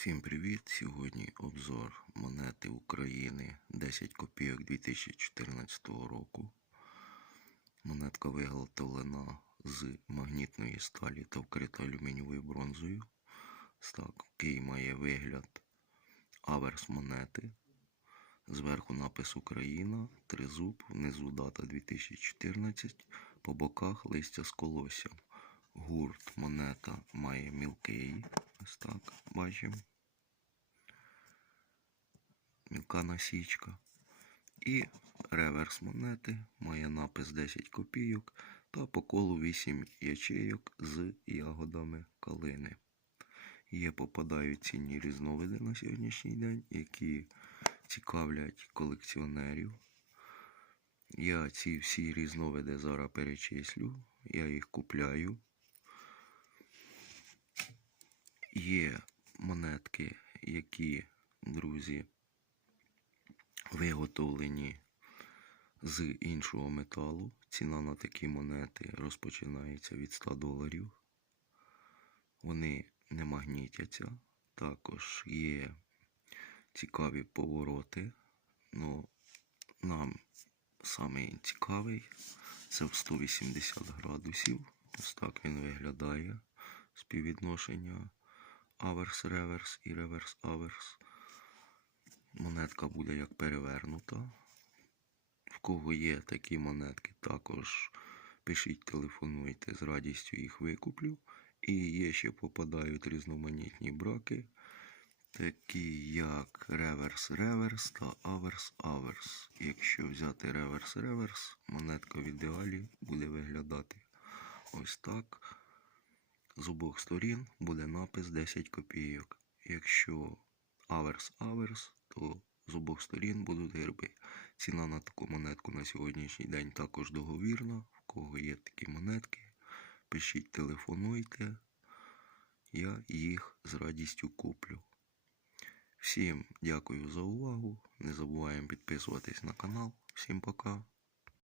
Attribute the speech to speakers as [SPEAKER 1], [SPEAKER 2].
[SPEAKER 1] Всім привіт! Сьогодні обзор монети України 10 копійок 2014 року. Монетка виготовлена з магнітної сталі та вкрита алюмінієвою бронзою. Так, який має вигляд аверс монети. Зверху напис Україна, тризуб, внизу дата 2014, по боках листя з колоссям. Гурт монета має мілкий. Ось так, бачимо. Мілка насічка. І реверс монети має напис 10 копійок та по колу 8 ячейок з ягодами калини. Є попадають цінні різновиди на сьогоднішній день, які цікавлять колекціонерів. Я ці всі різновиди зараз перечислю, я їх купляю. Є монетки, які, друзі, виготовлені з іншого металу. Ціна на такі монети розпочинається від 100 доларів. Вони не магнітяться. Також є цікаві повороти. Ну, нам самий цікавий це в 180 градусів. Ось так він виглядає. Співвідношення аверс-реверс і реверс-аверс. Монетка буде як перевернута. В кого є такі монетки, також пишіть, телефонуйте, з радістю їх викуплю. І є ще попадають різноманітні браки, такі як реверс-реверс та аверс-аверс. Якщо взяти реверс-реверс, монетка в ідеалі буде виглядати ось так. З обох сторін буде напис 10 копійок. Якщо аверс-аверс, то з обох сторін будуть герби. Ціна на таку монетку на сьогоднішній день також договірна. В кого є такі монетки, пишіть, телефонуйте. Я їх з радістю куплю. Всім дякую за увагу. Не забуваємо підписуватись на канал. Всім пока.